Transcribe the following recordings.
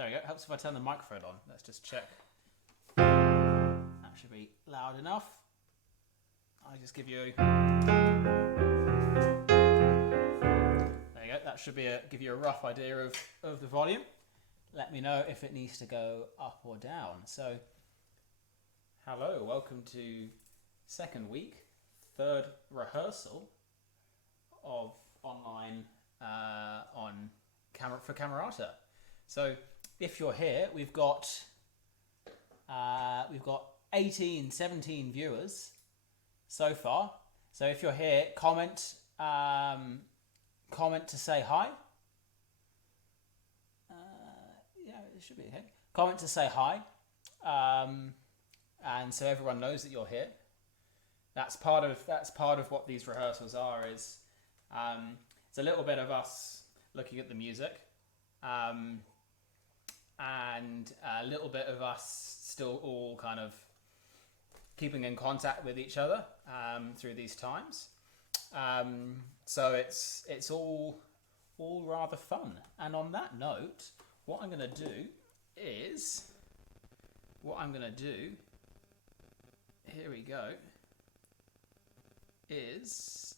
There we go. Helps if I turn the microphone on. Let's just check. That should be loud enough. I'll just give you. There you go. That should be give you a rough idea of the volume. Let me know if it needs to go up or down. So, hello, welcome to second week, third rehearsal of online for Camerata. So, if you're here, we've got 18, 17 viewers so far. So if you're here, comment to say hi. Yeah, it should be okay. Comment to say hi, and so everyone knows that you're here. That's part of what these rehearsals are. It's a little bit of us looking at the music, and a little bit of us still all kind of keeping in contact with each other through these times. So it's all rather fun. And on that note, what I'm going to do is, here we go, is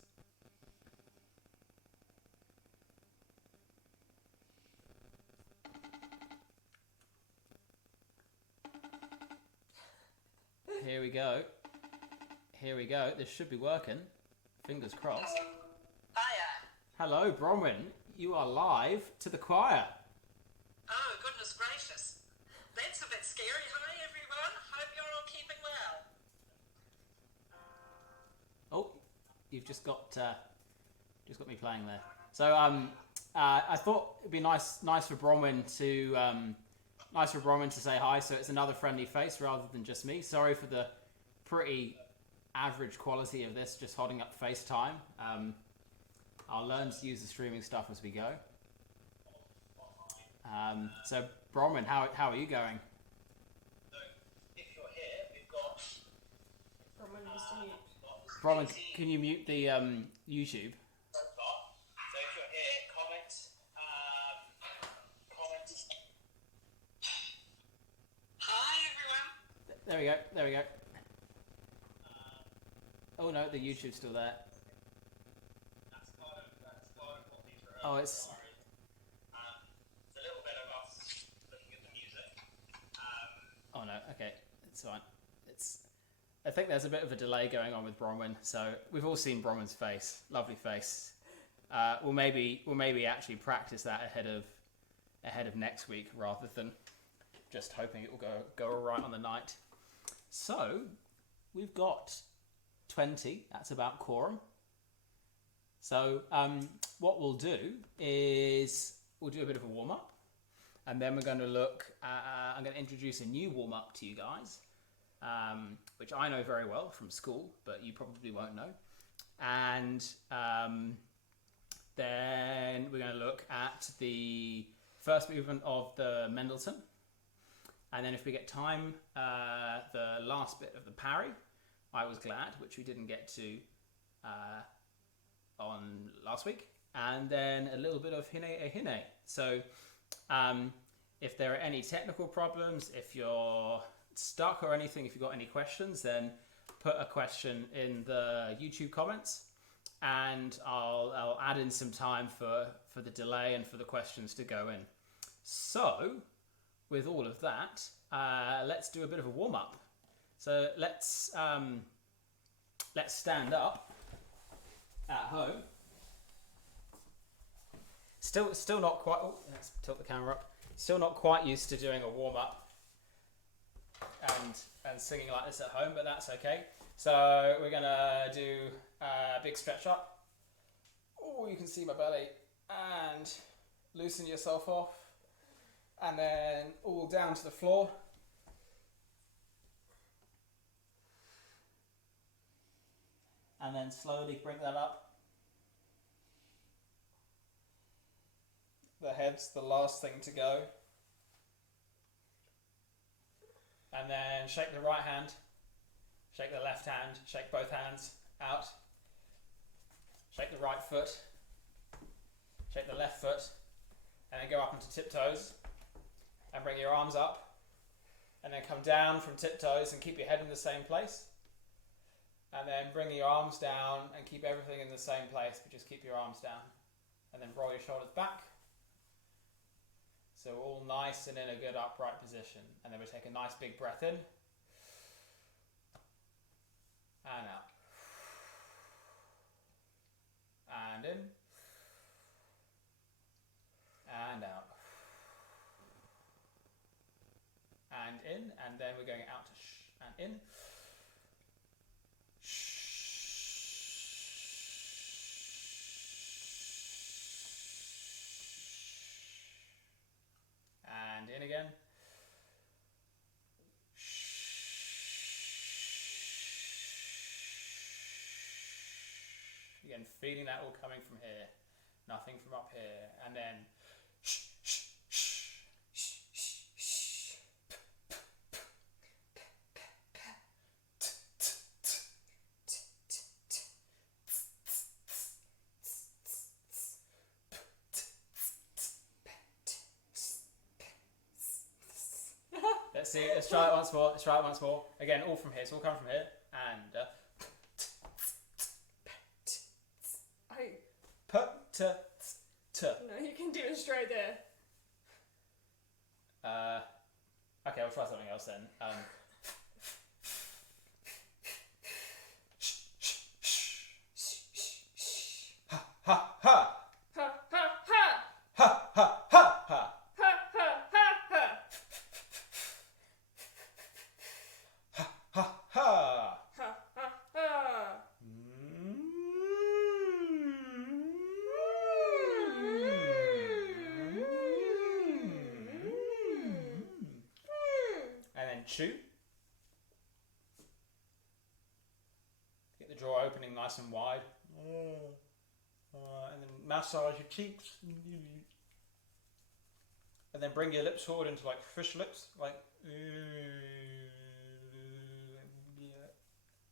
Here we go. This should be working. Fingers crossed. Hiya. Hello, Bronwyn. You are live to the choir. Oh, goodness gracious. That's a bit scary. Hi, everyone. Hope you're all keeping well. Oh, you've just got me playing there. So I thought it'd be nice for Bronwyn to say hi, so it's another friendly face rather than just me. Sorry for the pretty average quality of this, just holding up FaceTime. I'll learn to use the streaming stuff as we go. So Bronwyn, how are you going? So, if you're here, we've got... Bronwyn, can you mute the YouTube? So if you're here, comment. Hi, everyone. There we go. Oh no, the YouTube's still there. That's part of what these rehearsals Oh, it's... are. It's a little bit of us looking at the music. Oh no, okay, it's fine. I think there's a bit of a delay going on with Bronwyn, so we've all seen Bronwyn's face, lovely face. We'll maybe actually practice that ahead of next week rather than just hoping it will go all right on the night. So we've got 20. That's about quorum. So what we'll do is we'll do a bit of a warm up, and then we're going to look. I'm going to introduce a new warm up to you guys, which I know very well from school, but you probably won't know. And then we're going to look at the first movement of the Mendelssohn, and then if we get time, the last bit of the Parry, I Was Glad, which we didn't get to on last week, and then a little bit of Hine. So if there are any technical problems, if you're stuck or anything, if you've got any questions, then put a question in the YouTube comments, and I'll add in some time for the delay and for the questions to go in. So with all of that, let's do a bit of a warm-up. So let's stand up at home. Still not quite. Oh, let's tilt the camera up. Still not quite used to doing a warm up and singing like this at home, but that's okay. So we're gonna do a big stretch up. Oh, you can see my belly, and loosen yourself off, and then all down to the floor. And then slowly bring that up. The head's the last thing to go. And then shake the right hand, shake the left hand, shake both hands out. Shake the right foot, shake the left foot, and then go up into tiptoes. And your arms up, and then come down from tiptoes and keep your head in the same place. And then bring your arms down and keep everything in the same place, but just keep your arms down. And then roll your shoulders back. So all nice and in a good upright position. And then we take a nice big breath in. And out. And in. And out. And in. And then we're going out to shh and in. And in again. Again, feeling that all coming from here, nothing from up here, and then let's see, let's try it once more, again, all from here, so we'll come from here, and No, you can do it straight there. Okay, we'll try something else then. Ha ha ha! Ha ha ha! Ha ha ha ha! Ha ha ha ha! Ha ha ha! Ha ha ha! And then chew. Get the jaw opening nice and wide. And then massage your cheeks. And then bring your lips forward into like fish lips. Like.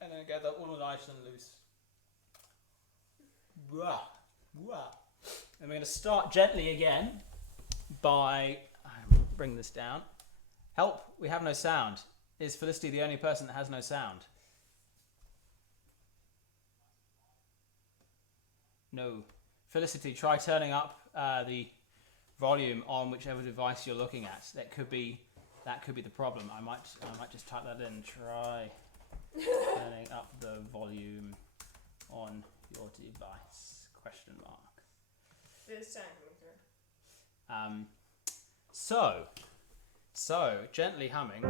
And then get that all nice and loose. And we're going to start gently again by. Bring this down. Help, we have no sound. Is Felicity the only person that has no sound? No. Felicity, try turning up the volume on whichever device you're looking at. That could be the problem. I might just type that in. Try turning up the volume on your device. Question mark. There's sound coming through. So gently humming.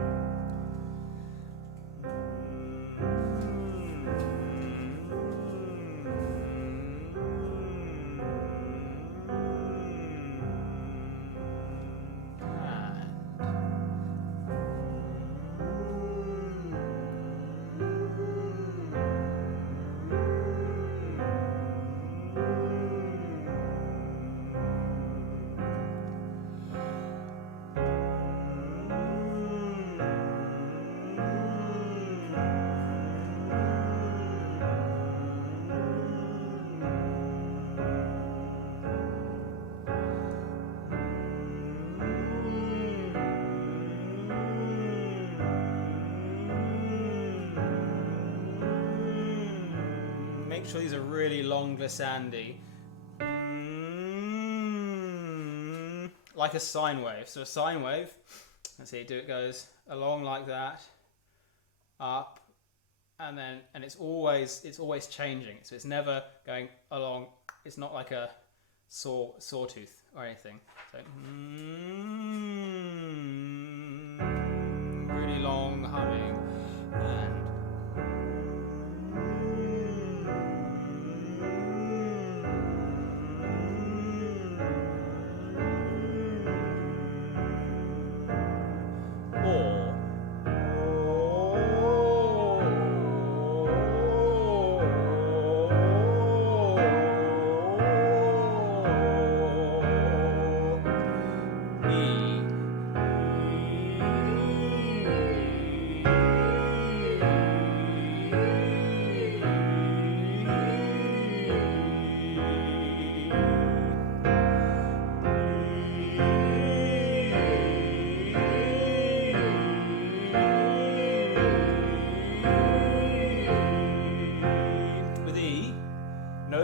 Make sure these are really long glissandi. Like a sine wave. So a sine wave, let's see, it goes along like that, up, and it's always changing. So it's never going along. It's not like a sawtooth or anything. So really long humming and. E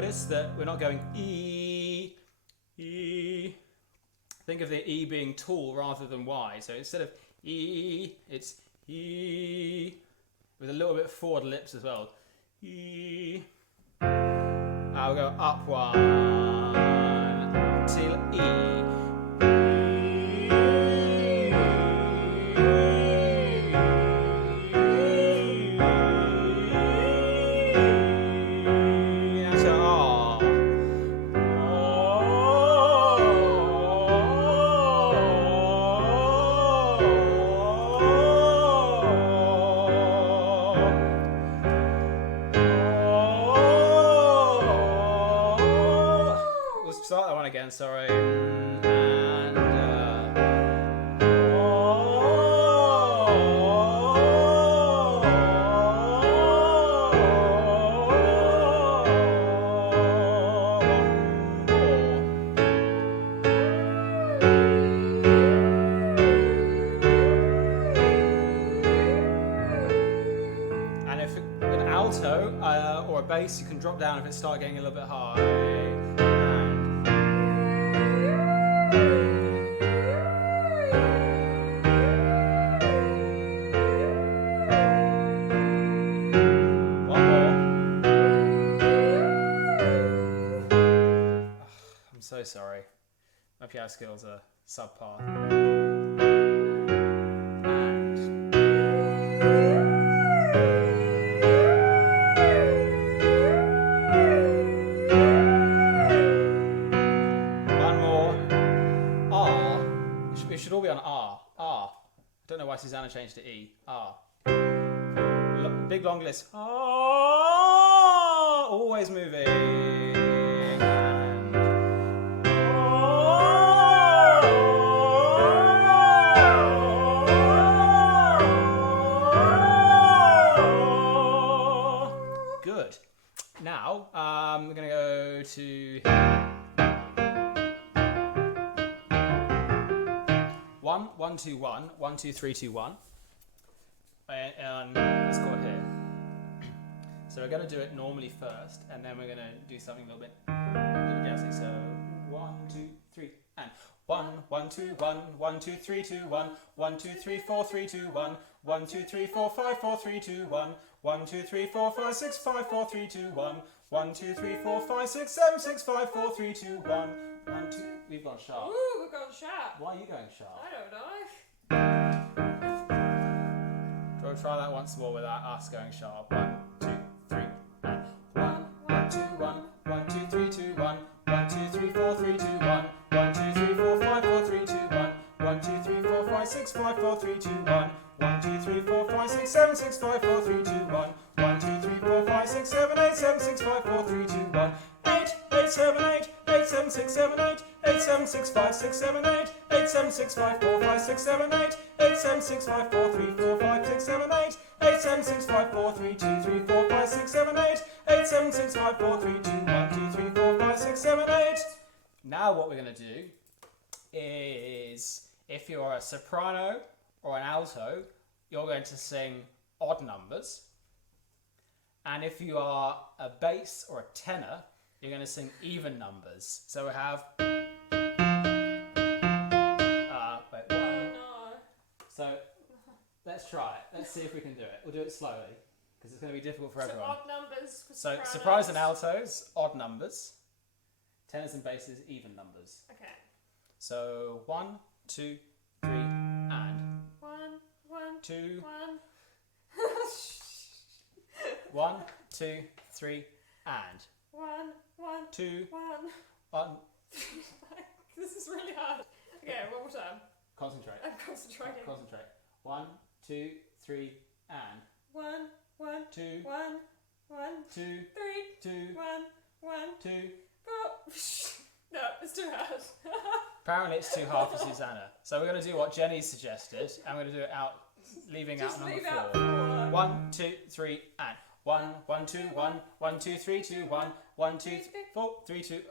notice that we're not going E, E. Think of the E being tall rather than wide. So instead of E, it's E, with a little bit forward lips as well. E. I'll go up one till E. Start that one again, sorry. And if an alto or a bass, you can drop down if it starts getting a little bit high. So sorry. My piano skills are subpar. One more. R. It should all be on R. R. I don't know why Susanna changed to E. R. Big long list. R. Always moving. Now, we're going to go to 1, 1, 2, 1, 1, 2, 3, 2, 1. And this chord here. So we're going to do it normally first, and then we're going to do something a little bit jazzy. So 1, 2, 3, and 1, 1, 2, 1, 1, 2, 3, 2, 1, 1, 2, 3, 4, 3, 2, 1, 1, 2, 3, 4, 5, 4, 3, 2, 1, 1, 2, 3, 4, 5, 6, 5, 4, 3, 2, 1, 1, 2, 3, 4, 5, 6, 7, 6, 5, 4, 3, 2, 1, 1, 2. We've gone sharp. Ooh, we've gone sharp. Why are you going sharp? I don't know. We'll try that once more without us going sharp. 1, 2, 3, and 1, 1, 2, 1, 1, 2, 3, 2, 1, 1, 2, 3, 4, 3, 2, 1, 1, 2, 3, 4, 5, 4, 3, 2, 1, 1, 2, 3, 4, 5, 6, 5, 4, 3, 2, 1, 1, 2, 3, 4, 5, 6, 7, 6, 5, 4, 3, 2, 1, 1, 2, 3, 4, 5, 6, 7, 8, 7, 6, 5, 4, 3, 2, 1, 8, 8, 7, 8, 8, 7, 6, 7, 8, 8, 7, 6, 5, 6, 7, 8, 8, 7, 6, 5, 4, 5, 6, 7, 8, 8, 7, 6, 5, 4, 3, 4, 5, 6, 7, 8, 8, 7, 6, 5, 4, 3, 2, 3, 4, 5, 6, 7, 8, 8, 7, 6, 5, 4, 3, 2, 1, 2, 3, 4, 5, 6, 7, 8. Now what we're going to do is, if you're a soprano or an alto, you're going to sing odd numbers. And if you are a bass or a tenor, you're going to sing even numbers. So we have... wait, 1. No. So let's try it. Let's see if we can do it. We'll do it slowly, because it's going to be difficult for So everyone. odd numbers for So sopranos. sopranos and altos, odd numbers. Tenors and basses, even numbers. Okay. So 1, 2, 3, and 1, 1, 2, 1. 1, 2, 3, and 1, 1, 2, 1. 1. This is really hard. Okay, one more time. Concentrate. I'm concentrating. Concentrate. 1, 2, 3, and 1, 1, 2, 1, 1, 2, 3, 2, 1, 1, 2. 4. No, it's too hard. Apparently it's too hard for Susanna. So we're going to do what Jenny suggested, and we're going to do it out, leaving Just out leave number out 4. 4. 1, 2, 3, and 1, 1, 2, 1, 1, 2, 3, 2, 1, 1, 2, 4, 3, 2.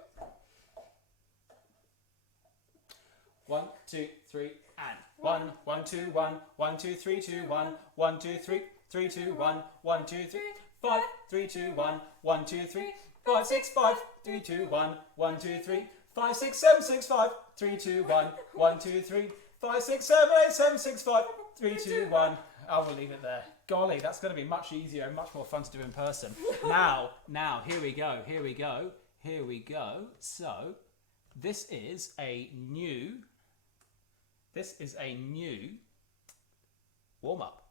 1, 2, 3, and 1, 1, 2, 1, 1, 2, 3, 2, 1, 1, 2, 3, 3, 2, 1, 1, 2, 3, 5, 3, 2, 1, 1, 2, 3, 5, 6, 5, 3, 2, 1, 1, 2, 3, 5, 6, 7, 6, 5, 3, 2, 1, 1, 2, 3, 5, 6, 7, 8, 7, 6, 5, 3, 2, 1. I will leave it there. Golly, that's going to be much easier and much more fun to do in person. Now, here we go. So, this is a new warm-up.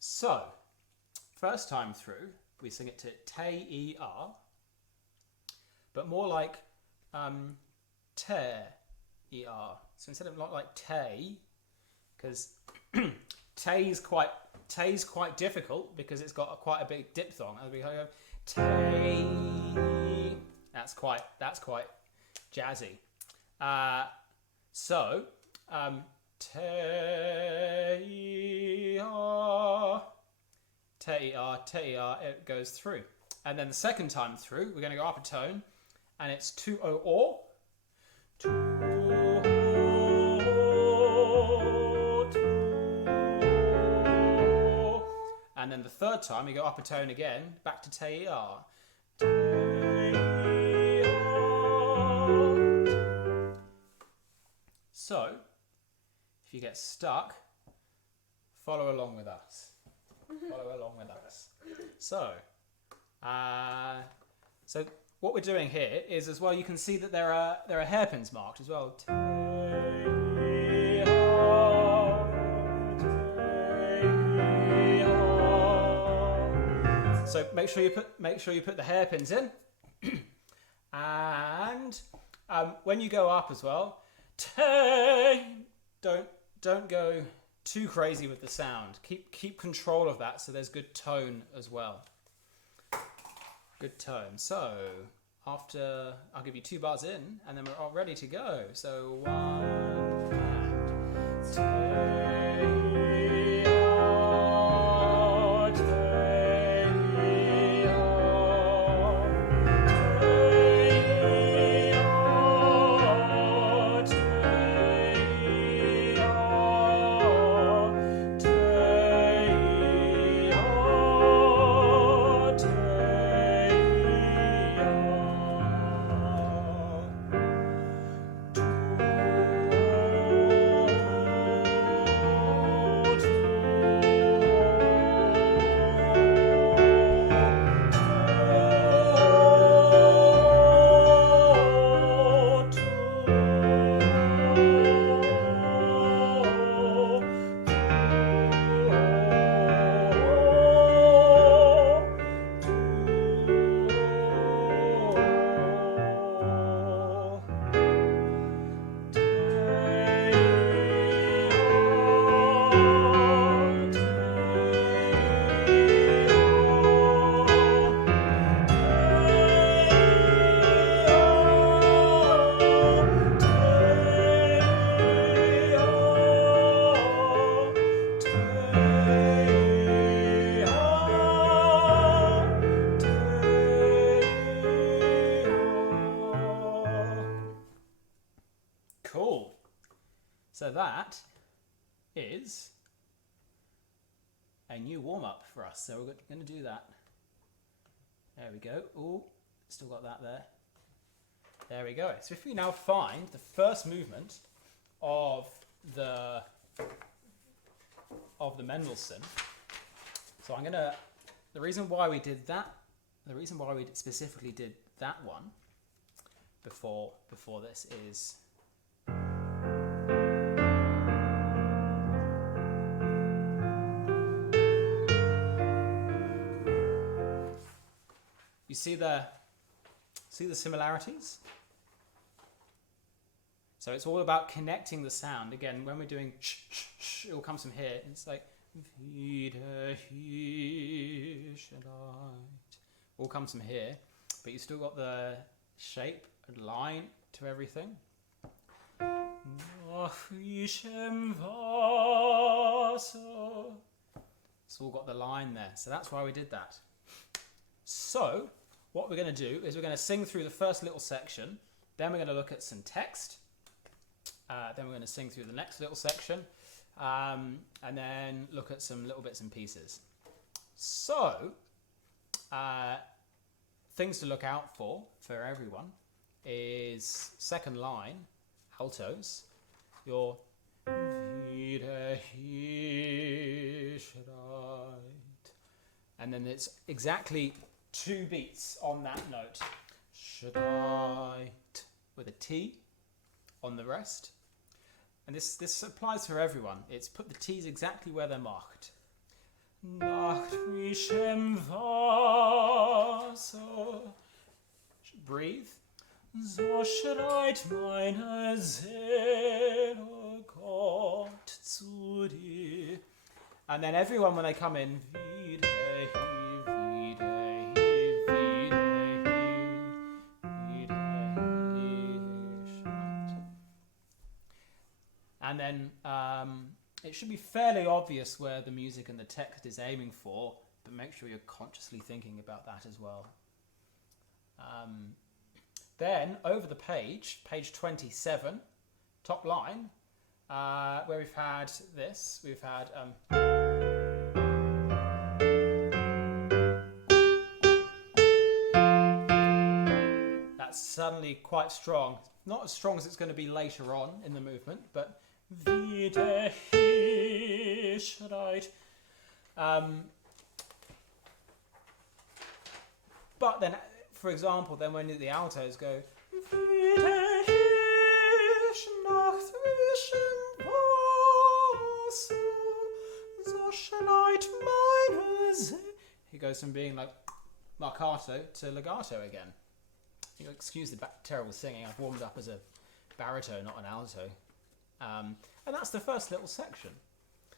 So, first time through, we sing it to te-er, but more like te-er. So instead of not like te, because te's quite difficult because it's got quite a big diphthong. As we go te, that's quite jazzy. So te-er, it goes through. And then the second time through, we're going to go up a tone, and it's 2-o-or. And then the third time, we go up a tone again, back to te-er. So, if you get stuck, follow along with us. So what we're doing here is, as well, you can see that there are hairpins marked as well. So make sure you put the hairpins in, and when you go up as well, don't go too crazy with the sound. Keep control of that, so there's good tone as well. Good tone. So after, I'll give you 2 bars in, and then we're all ready to go. So 1 and cool. So that is a new warm-up for us. So we're going to do that. There we go. Oh, still got that there. There we go. So if we now find the first movement of the Mendelssohn. So I'm gonna. The reason why we specifically did that one before this is. You see the similarities? So it's all about connecting the sound. Again, when we're doing it all comes from here. It's like all comes from here. but you still got the shape and line to everything. Nach frischem Wasser. It's all got the line there, so that's why we did that. So, what we're going to do is we're going to sing through the first little section, then we're going to look at some text, then we're going to sing through the next little section, and then look at some little bits and pieces. So, things to look out for everyone is second line, altos, your and then it's exactly 2 beats on that note. With a T on the rest. And this applies for everyone. It's put the T's exactly where they're marked. Nach frischem Wasser. Breathe. So schreit meine Seele Gott zu dir. And then everyone, when they come in, and then it should be fairly obvious where the music and the text is aiming for, but make sure you're consciously thinking about that as well. Then over the page 27, top line, where we've had this, we've had that's suddenly quite strong. Not as strong as it's going to be later on in the movement, but wie der Hirsch schreit. But then, for example, then when the altos go wie der Hirsch nach frischem Wasser, so schreit meine Seele. He goes from being like marcato to legato again. You'll excuse the terrible singing. I've warmed up as a baritone, not an alto. And that's the first little section.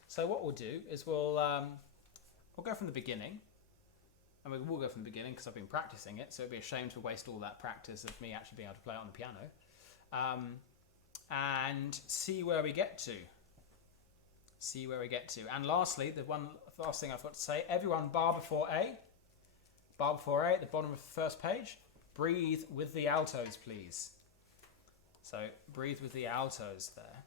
So what we'll do is we'll go from the beginning. And we'll go from the beginning because I've been practicing it, so it'd be a shame to waste all that practice of me actually being able to play it on the piano. And see where we get to. And lastly, the last thing I've got to say, everyone bar before A. Bar before A at the bottom of the first page. Breathe with the altos, please. So, breathe with the altos there.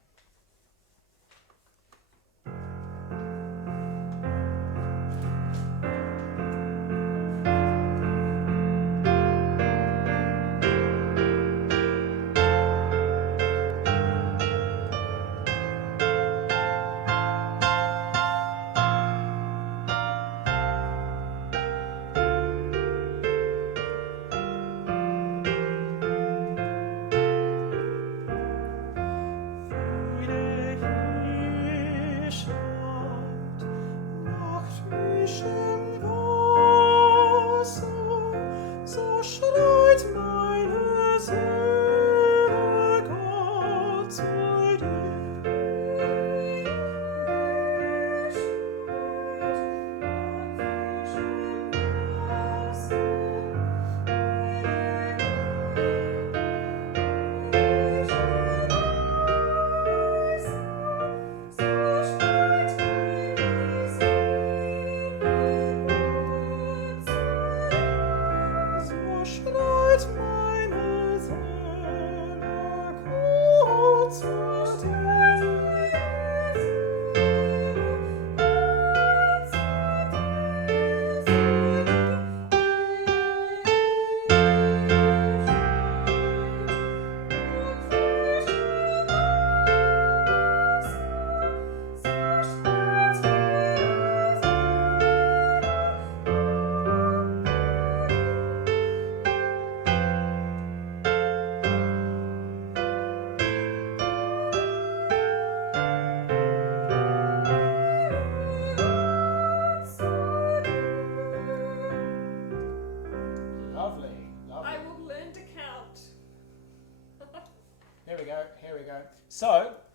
Here we go.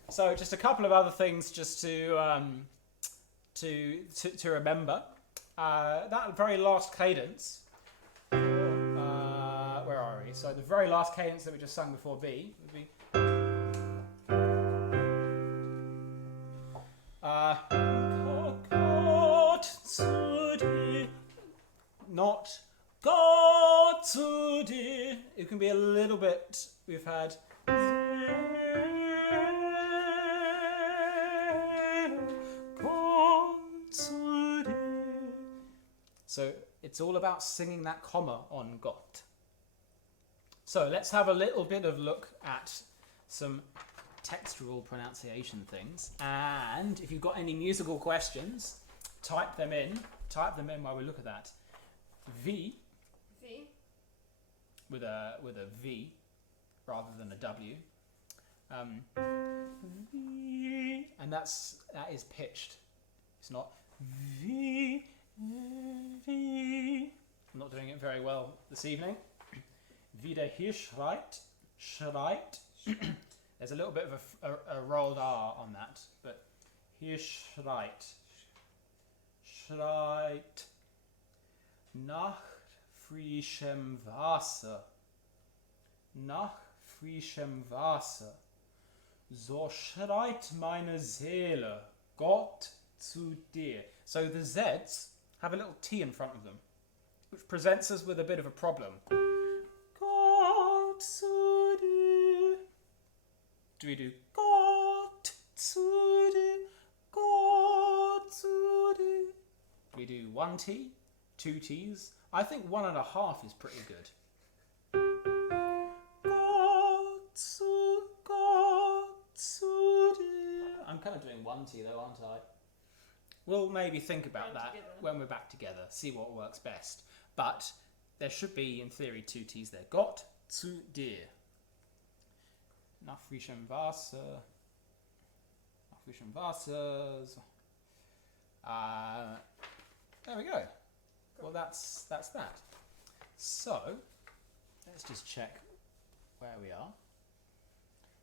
So just a couple of other things just to remember. That very last cadence. Okay, so the very last cadence that we just sung before B would be. Gott zu dir. Not Gott zu dir. It can be a little bit. We've had. Gott zu dir. So it's all about singing that comma on Gott. So let's have a little bit of look at some textual pronunciation things. And if you've got any musical questions, type them in. Type them in while we look at that. V. V. With a V rather than a W. V, and that is pitched. It's not V. V. I'm not doing it very well this evening. Wieder hier schreit. There's a little bit of a rolled R on that, but hier schreit. Nach frischem Wasser. Nach frischem Wasser. So schreit meine Seele, Gott zu dir. So the Z's have a little T in front of them, which presents us with a bit of a problem. Gott zu dir. Do we do Gott zu dir? Gott zu dir? Do we do 1 T, 2 T's? I think 1.5 is pretty good. Gott zu dir. I'm kind of doing 1 T though, aren't I? We'll maybe think about that when we're back together, see what works best. But there should be, in theory, 2 T's there. Gott zu dir. Nach frischem Wasser. Nach frischem Wasser. There we go. Well, that's that. So, let's just check where we are.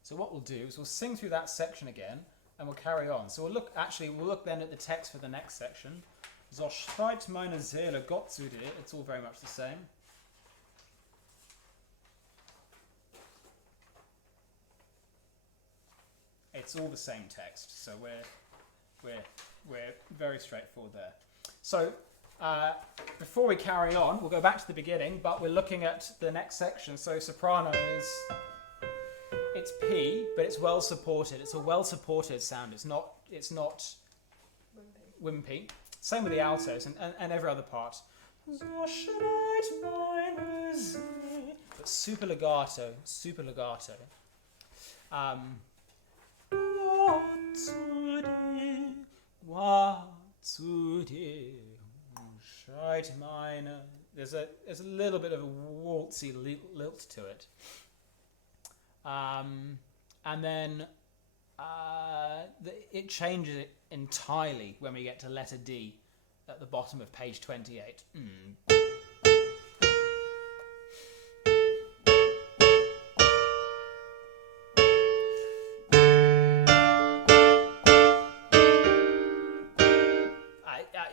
So what we'll do is we'll sing through that section again, and we'll carry on. So we'll look then at the text for the next section. So schreit meine Seele Gott zu dir. It's all very much the same. It's all the same text, so we're very straightforward there. So before we carry on, we'll go back to the beginning, but we're looking at the next section. So soprano it's P, but it's well supported. It's a well supported sound. It's not wimpy. Same with the altos and every other part. But super legato. There's a little bit of a waltzy lilt to it. And then it changes it entirely when we get to letter D at the bottom of page 28.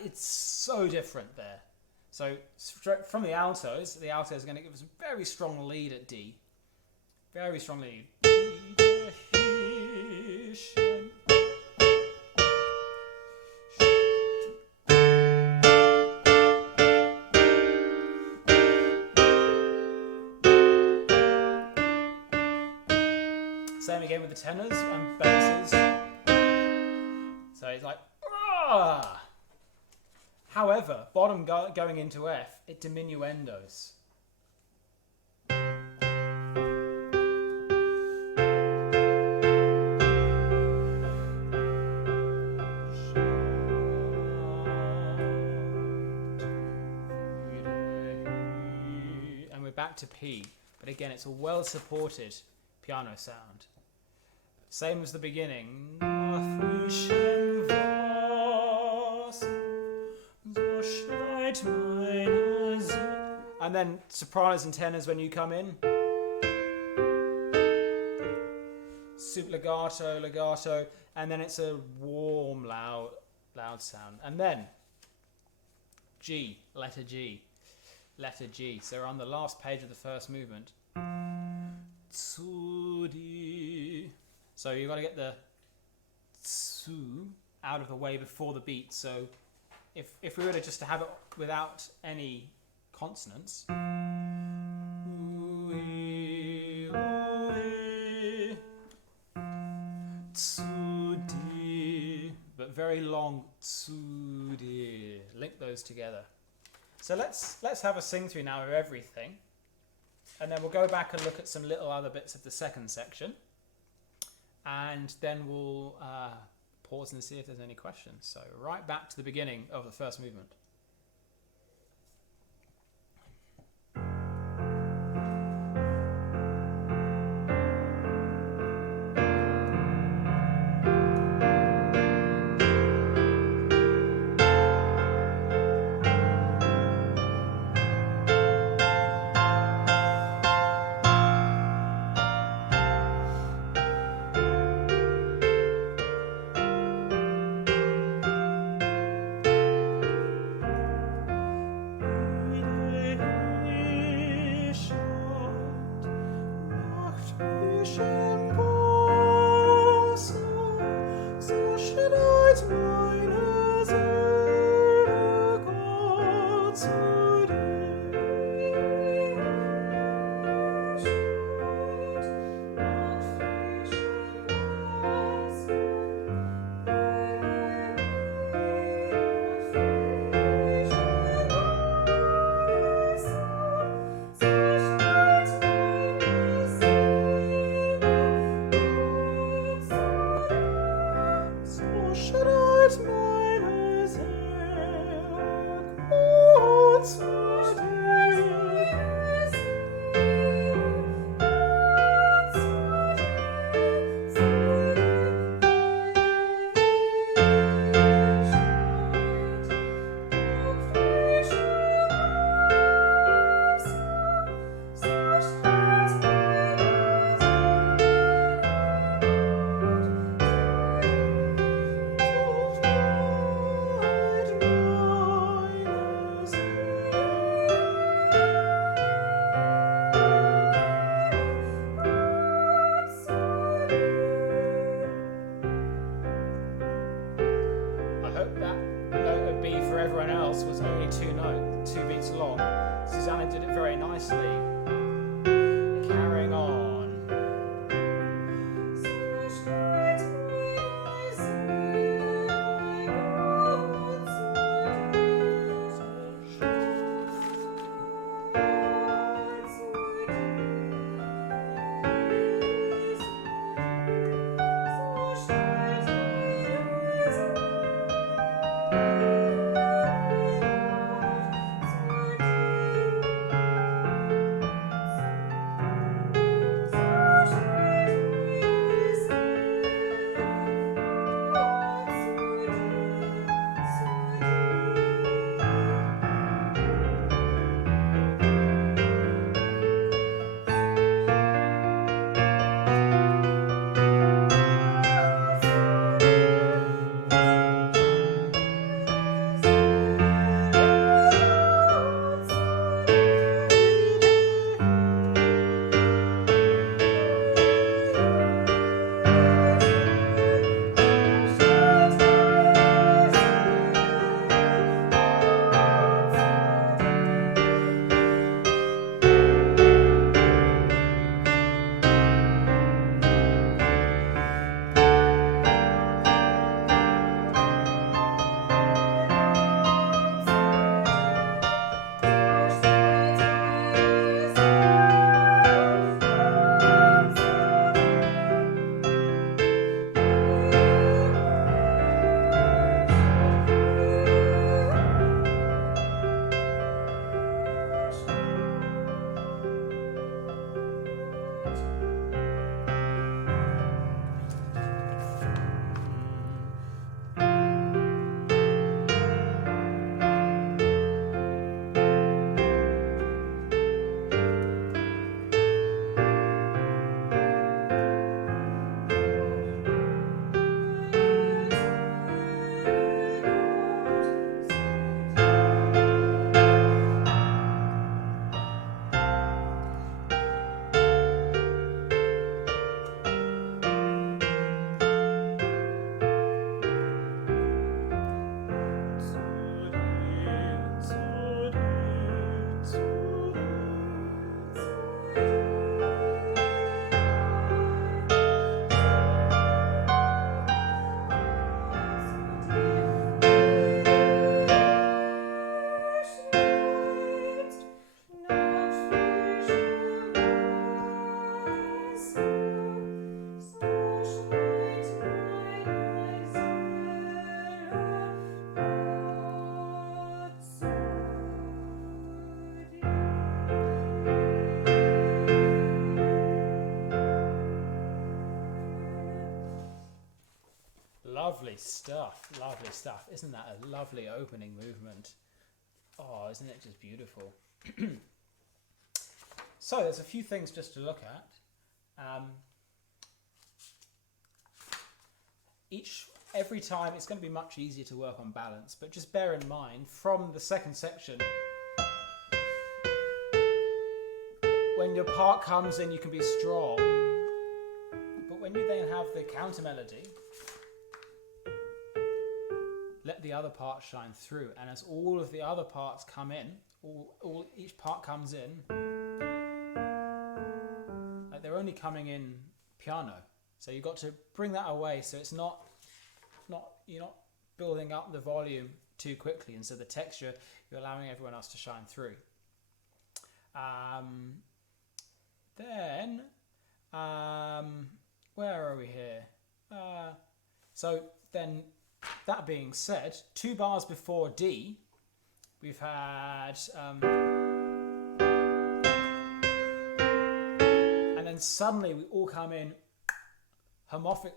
It's so different there. So straight from the altos are going to give us a very strong lead at D. Very strong lead. Same again with the tenors and basses. So it's like, ah! However, bottom going into F, it diminuendos. And we're back to P, but again, it's a well-supported piano sound. Same as the beginning. And then sopranos and tenors when you come in. Super legato, and then it's a warm, loud sound. And then G, letter G. So we're on the last page of the first movement. zu di. So you've got to get the zu out of the way before the beat. So if we were to just to have it without any consonants, zu di, but very long zu di. Link those together. So let's have a sing through now of everything, and then we'll go back and look at some little other bits of the second section, and then we'll pause and see if there's any questions. So right back to the beginning of the first movement. Was only two beats long. Susanna did it very nicely. Carrying on. Lovely stuff, lovely stuff. Isn't that a lovely opening movement? Oh, isn't it just beautiful? So there's a few things just to look at. Every time it's going to be much easier to work on balance, but just bear in mind from the second section, when your part comes in you can be strong, but when you then have the counter melody, let the other part shine through, and as all of the other parts come in, each part comes in, like they're only coming in piano, so you've got to bring that away so it's not you're not building up the volume too quickly, and so the texture, you're allowing everyone else to shine through. Then where are we here? So then, that being said, 2 bars before D, we've had and then suddenly we all come in homophobic.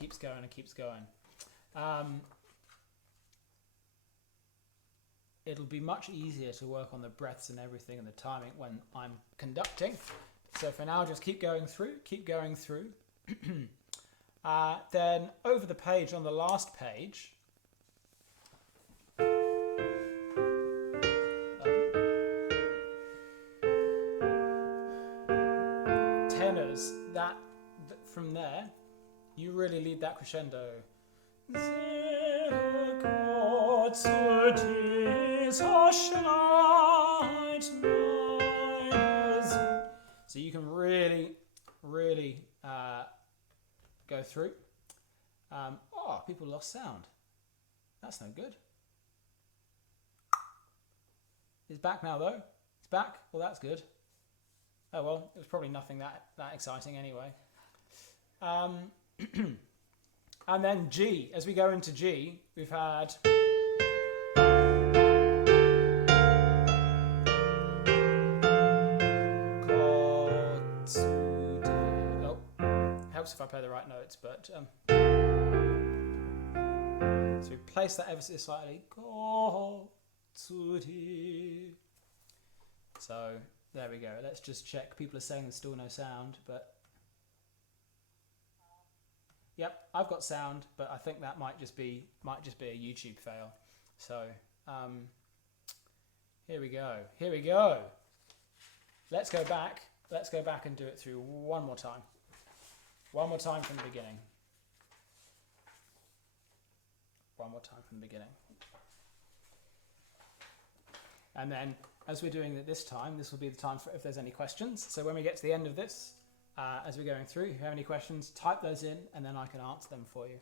Keeps going and keeps going. It'll be much easier to work on the breaths and everything and the timing when I'm conducting. So for now, just keep going through. Then over the page, on the last page, tenors, that from there, you really lead that crescendo. So you can really go through. People lost sound. That's no good. It's back now though. It's back. Well, that's good. Oh well, it was probably nothing that exciting anyway. And then G, as we go into G, we've had helps if I play the right notes, but so we place that ever so slightly. So there we go. Let's just check. People are saying there's still no sound, but yep, I've got sound, but I think that might just be a YouTube fail. So here we go. Let's go back and do it through one more time from the beginning. And then as we're doing it this time, this will be the time for if there's any questions. So when we get to the end of this, as we're going through, if you have any questions, type those in and then I can answer them for you.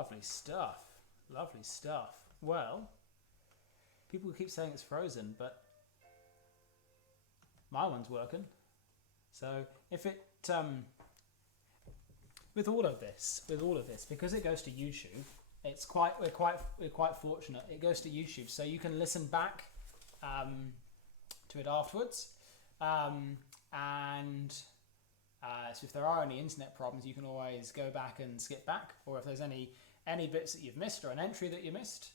Lovely stuff. Lovely stuff. Well, people keep saying it's frozen, but my one's working. So if it with all of this, because it goes to YouTube, we're quite fortunate. It goes to YouTube, so you can listen back to it afterwards, and so if there are any internet problems, you can always go back and skip back, or if there's any bits that you've missed or an entry that you missed,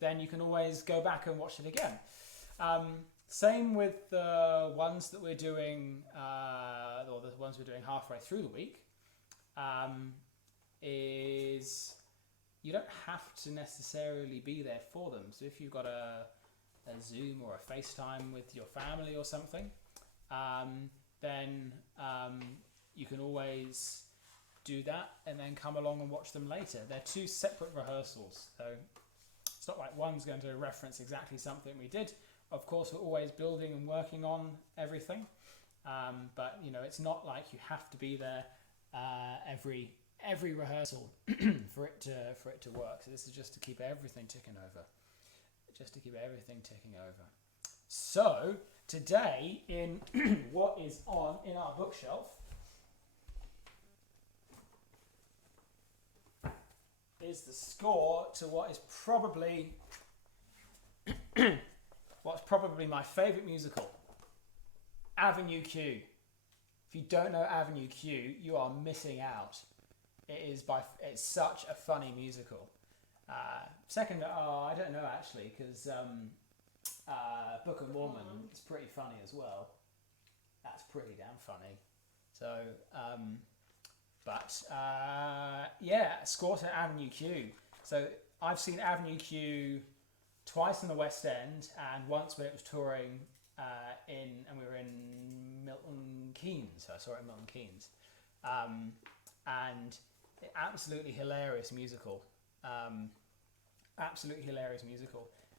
then you can always go back and watch it again. Same with the ones that we're doing, or the ones we're doing halfway through the week, is you don't have to necessarily be there for them. So if you've got a Zoom or a FaceTime with your family or something, then you can always do that and then come along and watch them later. They're two separate rehearsals, so it's not like one's going to reference exactly something we did. Of course, we're always building and working on everything, but you know, it's not like you have to be there every rehearsal for it to work. So this is just to keep everything ticking over. So today, in what is on in our bookshelf, is the score to what is probably my favourite musical, Avenue Q. If you don't know Avenue Q, you are missing out. It's such a funny musical. Second, I don't know actually, because Book of Mormon is pretty funny as well. That's pretty damn funny. So, score to Avenue Q. So I've seen Avenue Q twice in the West End, and once when it was touring we were in Milton Keynes. So I saw it in Milton Keynes, and absolutely hilarious musical.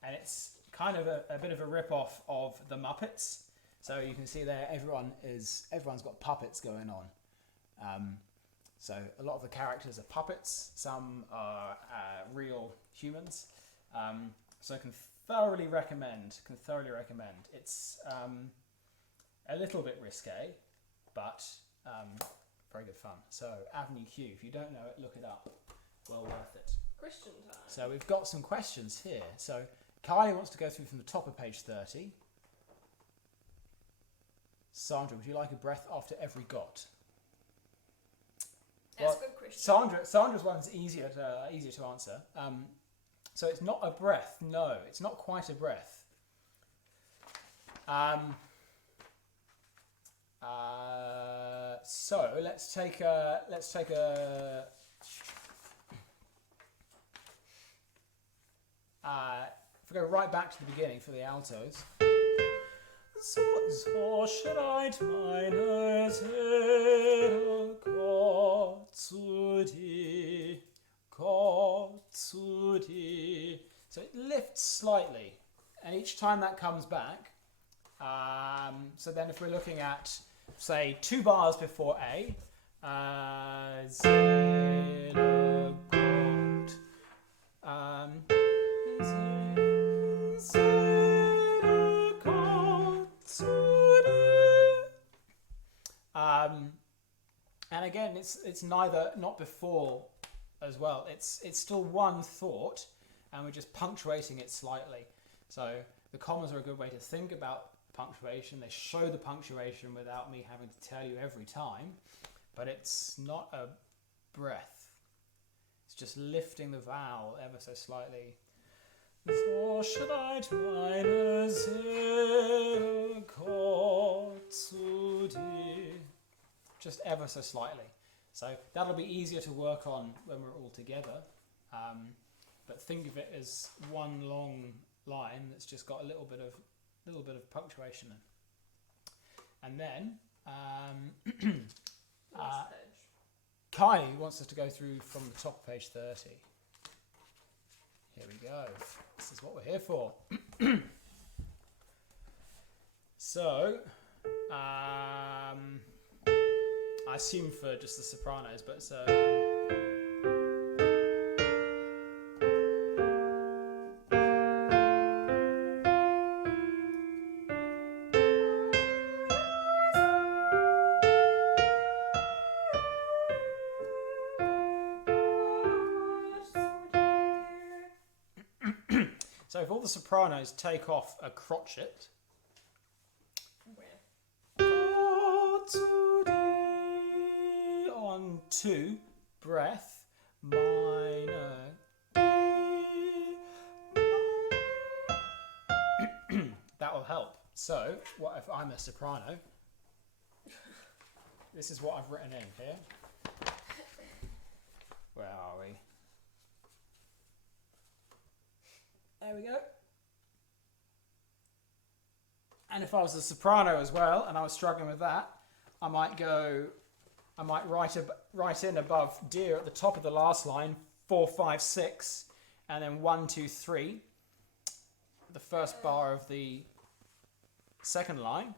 And it's kind of a bit of a rip-off of the Muppets. So you can see there, everyone's got puppets going on. So a lot of the characters are puppets. Some are real humans. So I can thoroughly recommend. It's a little bit risque, but very good fun. So Avenue Q, if you don't know it, look it up. Well worth it. Question time. So we've got some questions here. So Kylie wants to go through from the top of page 30. Sandra, would you like a breath after every got? That's a good question. Sandra's one's easier to answer. So it's not a breath. No, it's not quite a breath. So let's take a. If we go right back to the beginning for the altos. So schreit meines Herr Gott zu dir, Gott zu dir. So it lifts slightly, and each time that comes back, so then if we're looking at, say, 2 bars before A, Seele Gott, Seele Gott zu dir. And again, it's not before as well. It's still one thought, and we're just punctuating it slightly. So the commas are a good way to think about punctuation. They show the punctuation without me having to tell you every time, but it's not a breath. It's just lifting the vowel ever so slightly. So schreit meine Seele Gott zu dir. Just ever so slightly. So that'll be easier to work on when we're all together. But think of it as one long line that's just got a little bit of punctuation in. And then Last page. Kylie wants us to go through from the top of page 30. Here we go. This is what we're here for. So, I assume for just the sopranos, but so. So if all the sopranos take off a crotchet, Where? go to D on 2, breath, minor, D. That will help. So, what if I'm a soprano? This is what I've written in here. Where are we? There we go. And if I was a soprano as well, and I was struggling with that, I might write in above dear at the top of the last line, 4, 5, 6, and then 1, 2, 3, the first bar of the second line,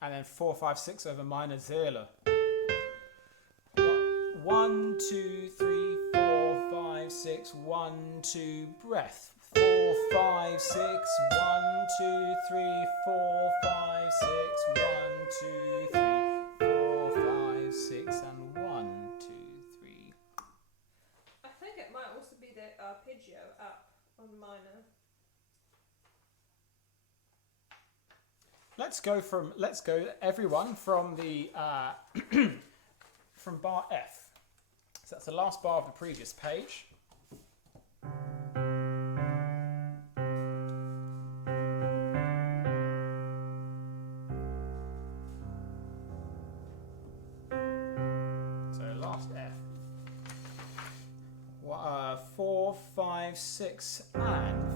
and then 4, 5, 6 over minor Zähle. 1, 2, 3, 4, 5, 6, 1, 2, breath. 4, 5, 6, 1, 2, 3, 4, 5, 6, 1, 2, 3, 4, 5, 6, and 1, 2, 3. I think it might also be the arpeggio up on minor. Let's go everyone from the from bar F. So that's the last bar of the previous page. So last F. 4, 5, 6, and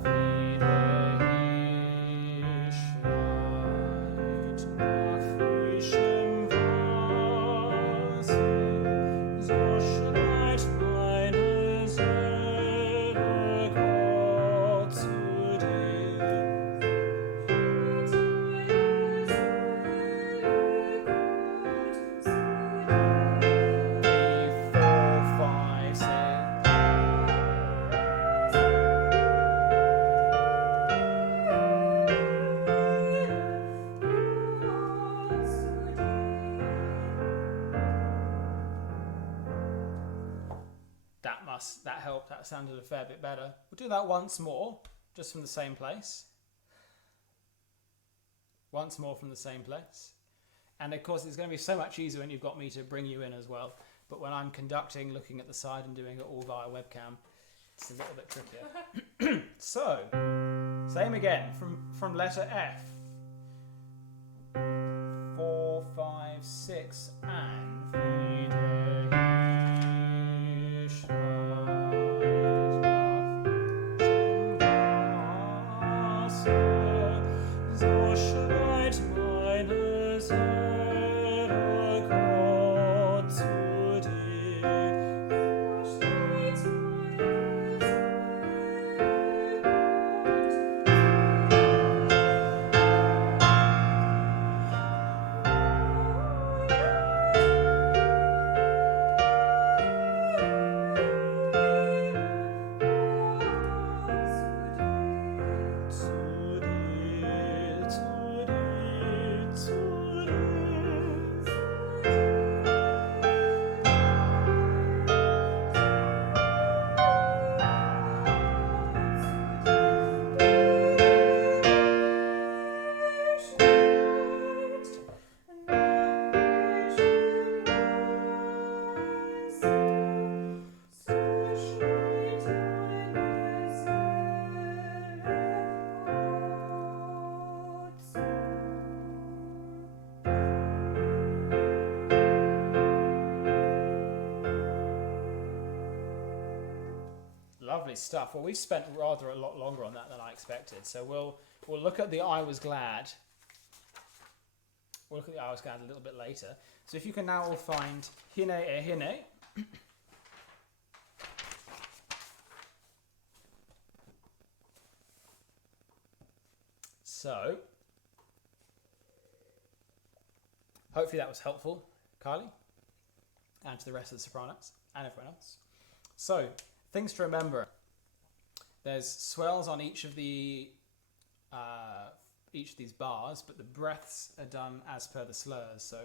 that helped. That sounded a fair bit better. We'll do that once more, just from the same place. Once more from the same place. And of course, it's going to be so much easier when you've got me to bring you in as well. But when I'm conducting, looking at the side and doing it all via webcam, it's a little bit trickier. So, same again, from letter F. 4, 5, 6, and lovely stuff. Well, we've spent rather a lot longer on that than I expected. So we'll look at the I Was Glad. We'll look at the I Was Glad a little bit later. So if you can now all find Hine e Hine. So hopefully that was helpful, Kylie, and to the rest of the sopranos and everyone else. So things to remember: there's swells on each of these bars, but the breaths are done as per the slurs. So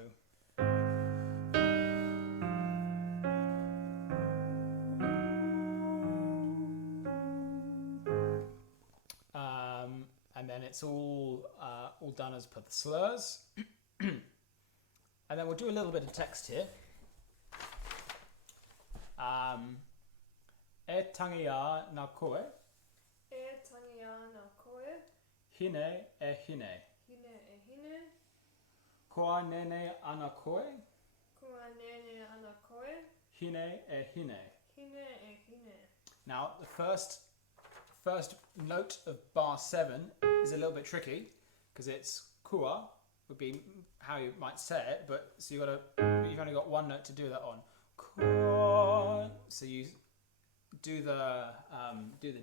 it's all done as per the slurs. And then we'll do a little bit of text here. E tangia na koe, E tangia na koe. hine e hine. Hine e hine. Koa nene ana koe, Kua nene ana koe. hine e hine. Hine e hine. Now, the first note of bar 7 is a little bit tricky because it's kua would be how you might say it, but so you've only got one note to do that on. Kua. So you do the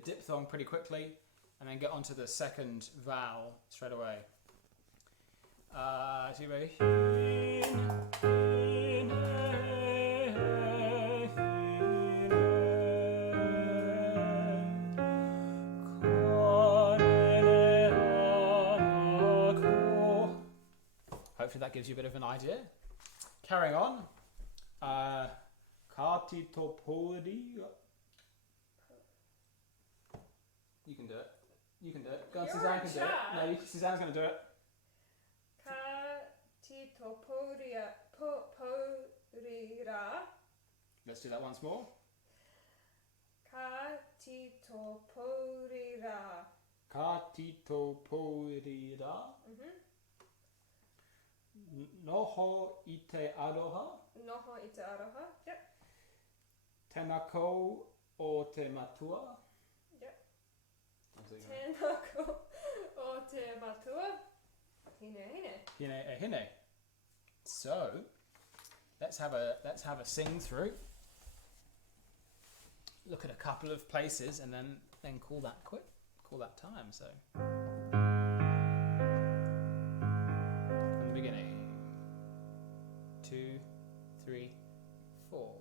diphthong pretty quickly, and then get onto the second vowel straight away. So you ready? Hopefully that gives you a bit of an idea. Carrying on. Kati topori. You can do it. You can do it. Go on, You're Suzanne in can do it. No, Suzanne's going to do it. Ka tito porira. Let's do that once more. Ka tito porira. Kati toporira. Noho ite aroha. Noho i te aroha. Yep. Tenako o te matua. Yep. Absolutely. Tēnako o te matua. Hine hine. Hine e hine. So, let's have a sing through. Look at a couple of places and then call that time. So, from the beginning. 2, 3, 4.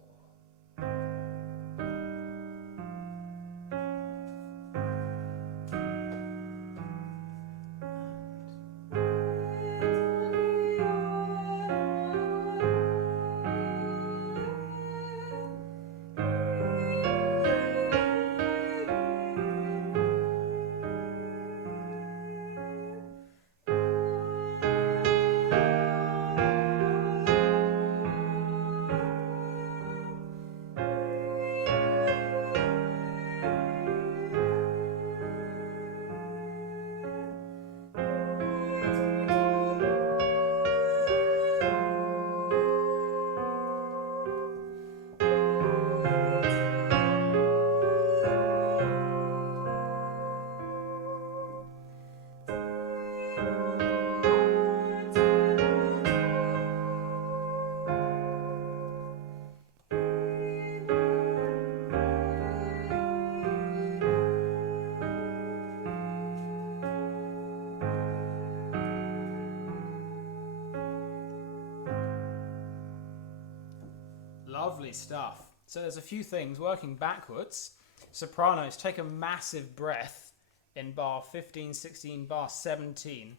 Lovely stuff. So there's a few things working backwards. Sopranos, take a massive breath in bar 15, 16, bar 17.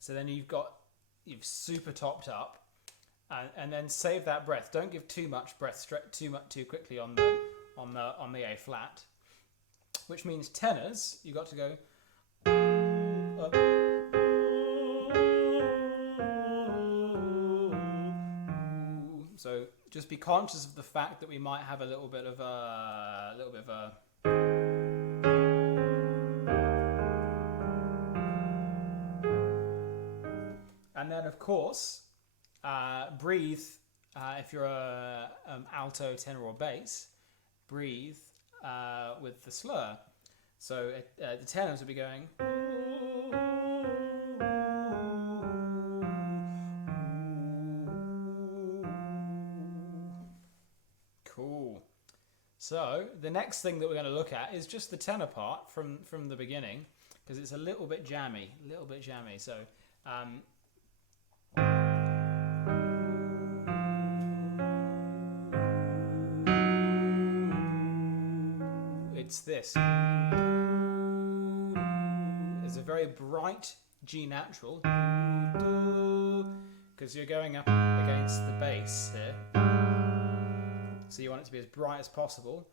So then you've super topped up. And then save that breath. Don't give too much breath too quickly on the A flat, which means tenors. You got to go up. So just be conscious of the fact that we might have a little bit of a. And then of course. Breathe, if you're a alto, tenor or bass, breathe with the slur. So the tenors will be going. Cool. So the next thing that we're going to look at is just the tenor part from the beginning, because it's a little bit jammy. So it's this. It's a very bright G natural, because you're going up against the bass here. So you want it to be as bright as possible.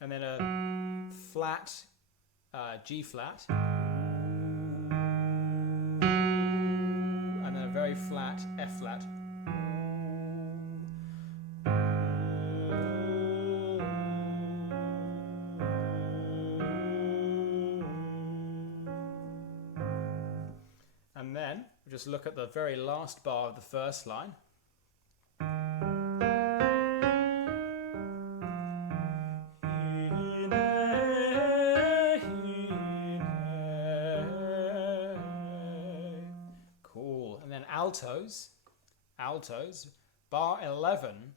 And then a flat G flat. And then a very flat F flat. And then just look at the very last bar of the first line. Cool. And then altos, bar 11.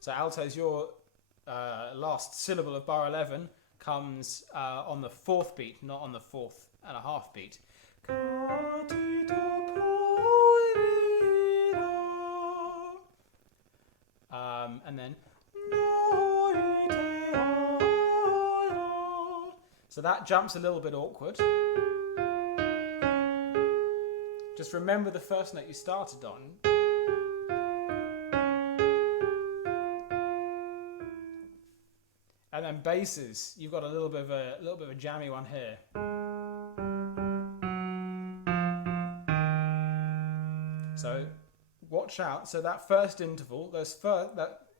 So altos, your last syllable of bar 11 comes on the fourth beat, not on the 4.5 beat. And then so that jump's a little bit awkward. Just remember the first note you started on. And then basses, you've got a little bit of a jammy one here. So watch out. So that first interval, that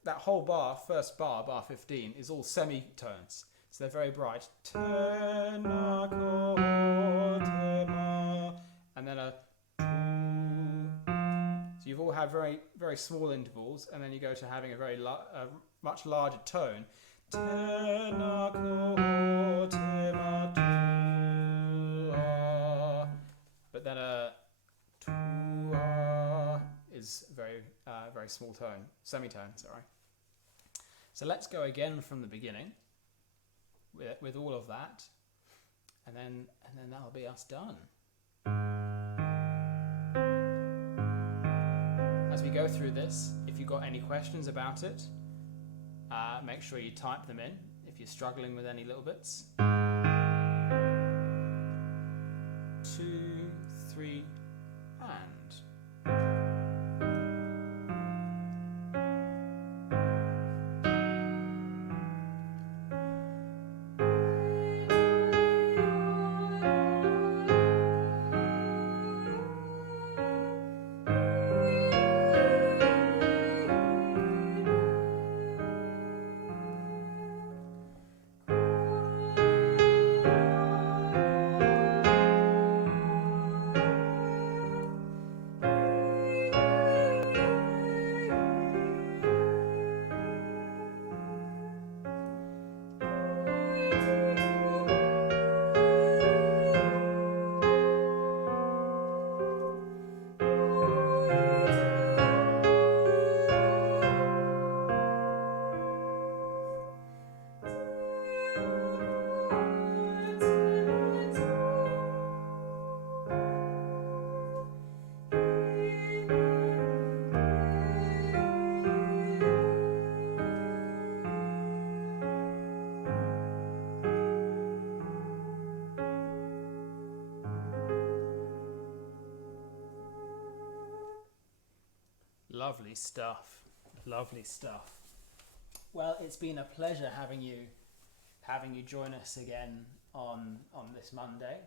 whole bar, first bar 15, is all semitones. So they're very bright. And then a. So you've all had very, very small intervals, and then you go to having a very much larger tone. But then a is very very small tone, semitone, sorry. So let's go again from the beginning with all of that, and then that'll be us done. As we go through this, if you've got any questions about it, make sure you type them in if you're struggling with any little bits. 2, 3, and. Lovely stuff. Lovely stuff. Well, it's been a pleasure having you join us again on this Monday.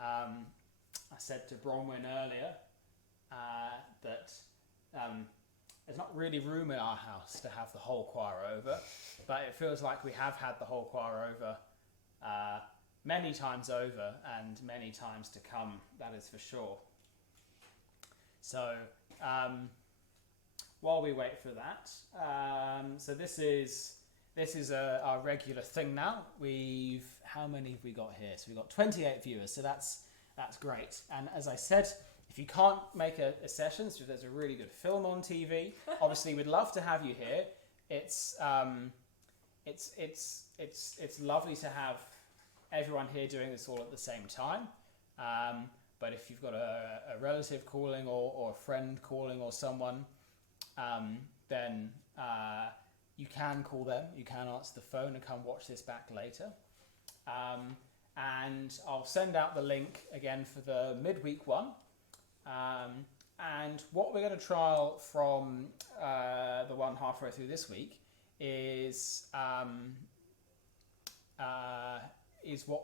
I said to Bronwyn earlier that there's not really room in our house to have the whole choir over, but it feels like we have had the whole choir over many times over and many times to come, that is for sure. So while we wait for that, so this is our regular thing now. How many have we got here? So we've got 28 viewers, so that's great. And as I said, if you can't make a session, so if there's a really good film on TV, obviously we'd love to have you here. It's it's lovely to have everyone here doing this all at the same time. But if you've got a relative calling or a friend calling or someone, then you can call them. You can answer the phone and come watch this back later. And I'll send out the link again for the midweek one. And what we're going to trial from the one halfway through this week is what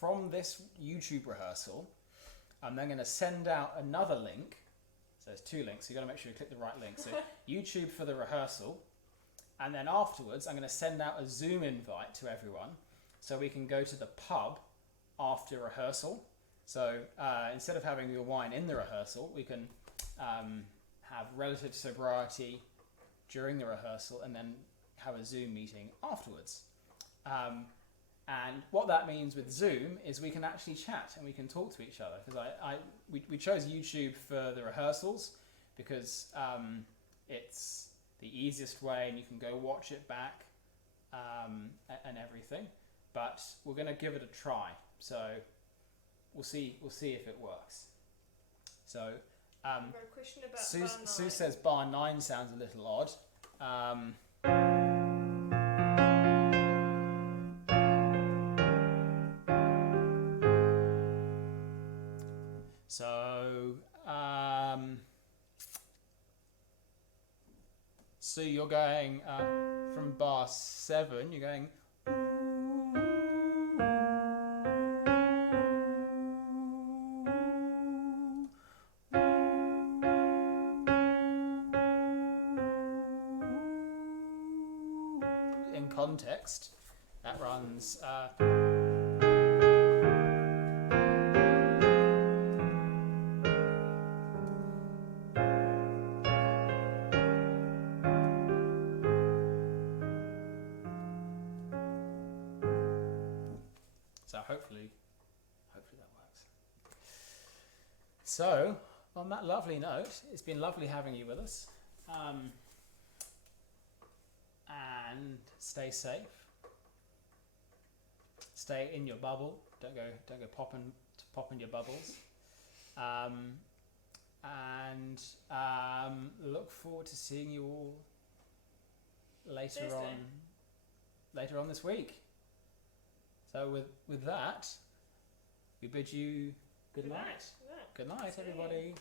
from this YouTube rehearsal. I'm then going to send out another link. So there's two links. So you've got to make sure you click the right link. So YouTube for the rehearsal, and then afterwards I'm going to send out a Zoom invite to everyone, so we can go to the pub after rehearsal. So instead of having your wine in the rehearsal, we can have relative sobriety during the rehearsal and then have a Zoom meeting afterwards. And what that means with Zoom is we can actually chat and we can talk to each other. Because we chose YouTube for the rehearsals because it's the easiest way and you can go watch it back and everything. But we're going to give it a try. So we'll see if it works. So I've got a question about Sue bar 9. Sue says bar 9 sounds a little odd. So you're going from bar 7. You're going. In context, that runs. So hopefully that works. So on that lovely note, it's been lovely having you with us. And stay safe. Stay in your bubble. Don't go popping your bubbles. And look forward to seeing you all later on this week. So with that, we bid you good night. Yeah. Good night, See you. everybody.